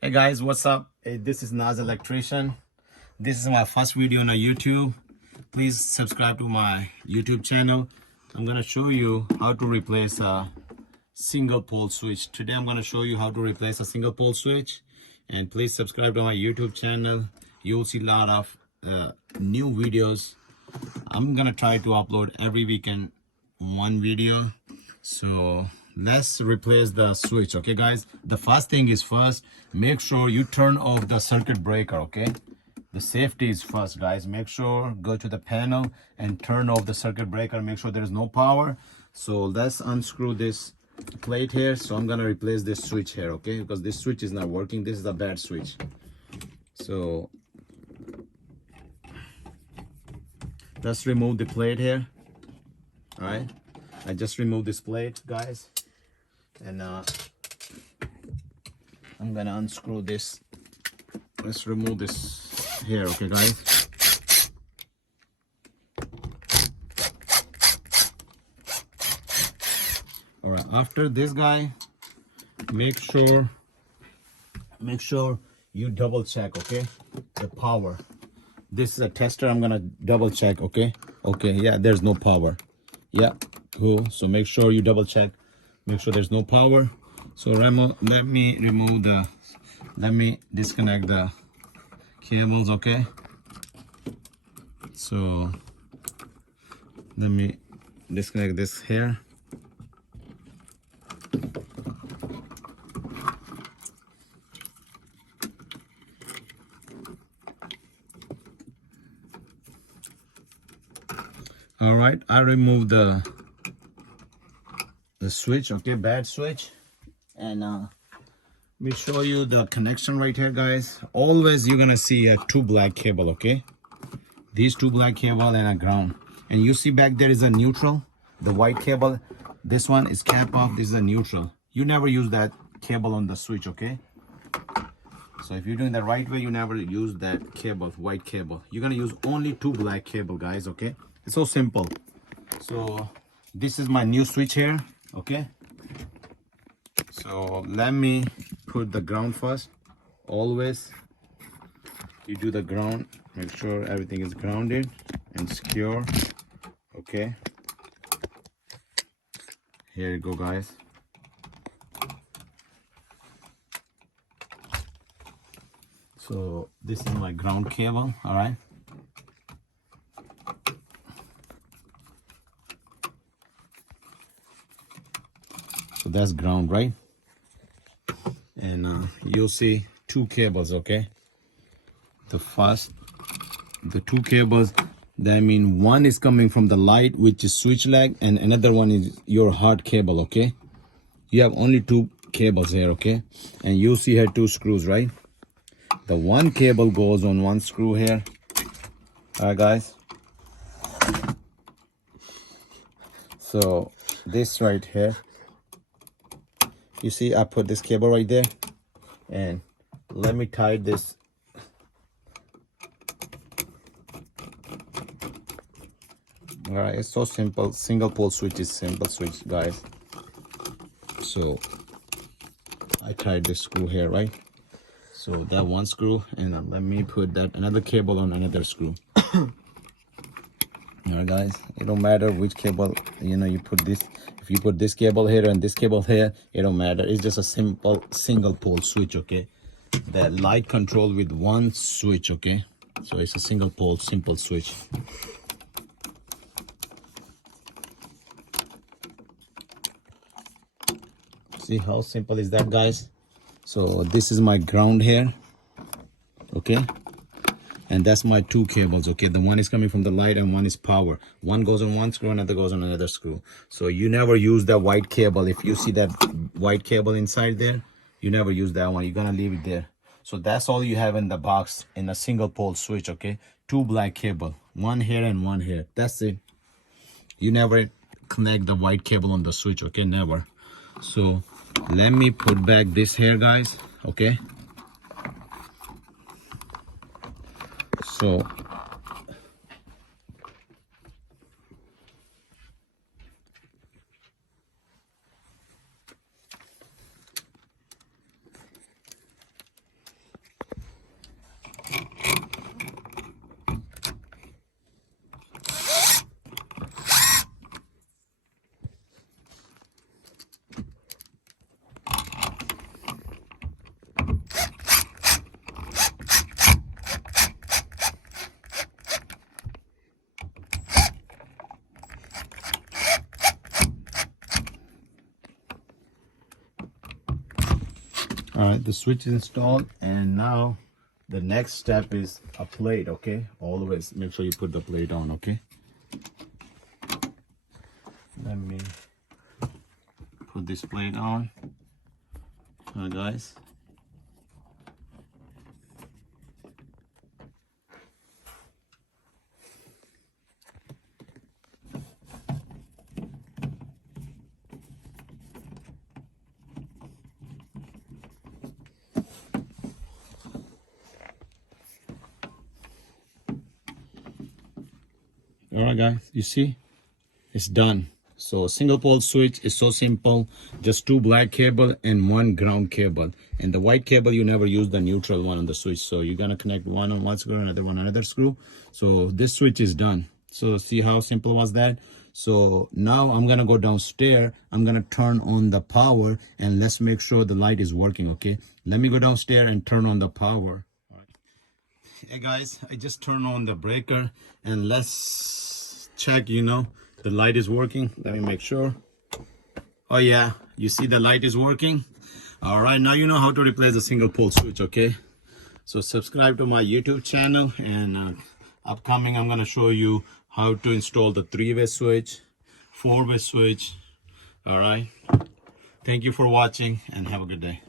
Hey guys, what's up? Hey, this is Naz Electrician. This is my first video on YouTube. Please subscribe to my YouTube channel. I'm gonna show you how to replace a single pole switch. Today I'm gonna show you how to replace a single pole switch. And please subscribe to my YouTube channel. You'll see a lot of new videos. I'm gonna try to upload every weekend one video. So let's replace the switch. Okay guys, the first thing is first make sure you turn off the circuit breaker. Okay, the safety is first, guys. Make sure go to the panel and turn off the circuit breaker. Make sure there is no power. So let's unscrew this plate here. So I'm gonna replace this switch here, okay, because this switch is not working. This is a bad switch. So let's remove the plate here. All right, I just removed this plate, guys, and I'm gonna unscrew this. Let's remove this here, okay guys. All right, after this, guy, make sure you double check, okay, the power. This is a tester. I'm gonna double check. Okay, yeah, there's no power. Yeah, cool. So make sure you double check, make sure there's no power. So let me disconnect the cables. Okay, so let me disconnect this here. All right, I removed the switch, okay, bad switch. And let me show you the connection right here, guys. Always you're gonna see a two black cable, okay, these two black cable and a ground. And you see back there is a neutral, the white cable. This one is cap off, this is a neutral. You never use that cable on the switch, okay. So if you're doing the right way, you never use that cable, white cable. You're gonna use only two black cable, guys, okay. It's so simple. So this is my new switch here, okay. So let me put the ground first. Always you do the ground, make sure everything is grounded and secure. Okay, here you go, guys. So this is my ground cable. All right, so that's ground, right? And you'll see two cables, okay. The two cables, that mean one is coming from the light, which is switch leg, and another one is your hard cable, okay. You have only two cables here, okay. And you see here two screws, right? The one cable goes on one screw here. All right, guys. So this right here, you see I put this cable right there, and let me tie this. All right, it's so simple. Single pole switch is simple switch, guys. So I tied this screw here, right? So that one screw, and let me put that another cable on another screw. All right, guys, it don't matter which cable, you know, you put this. If you put this cable here and this cable here, it don't matter. It's just a simple single pole switch, okay. The light control with one switch, okay. So it's a single pole simple switch. See how simple is that, guys? So this is my ground here, okay, and that's my two cables, okay. The one is coming from the light and one is power. One goes on one screw, another goes on another screw. So you never use that white cable. If you see that white cable inside there, you never use that one. You're gonna leave it there. So that's all you have in the box in a single pole switch, okay. Two black cable, one here and one here. That's it. You never connect the white cable on the switch, okay, never. So let me put back this here, guys, okay. So right, the switch is installed, and now the next step is a plate. Okay, always make sure you put the plate on. Okay, let me put this plate on. Guys, all right guys, you see it's done. So single pole switch is so simple, just two black cable and one ground cable, and the white cable you never use the neutral one on the switch, so you're gonna connect one on one screw, another one another screw. So this switch is done. So see how simple was that? So now I'm gonna go downstairs, I'm gonna turn on the power, and let's make sure the light is working. Okay, let me go downstairs and turn on the power. Hey guys, I just turned on the breaker, and let's check, the light is working. Let me make sure. Oh yeah, you see the light is working. All right, now you know how to replace a single pole switch. Okay, so subscribe to my YouTube channel, and upcoming I'm gonna show you how to install the 3-way switch, 4-way switch. All right, thank you for watching, and have a good day.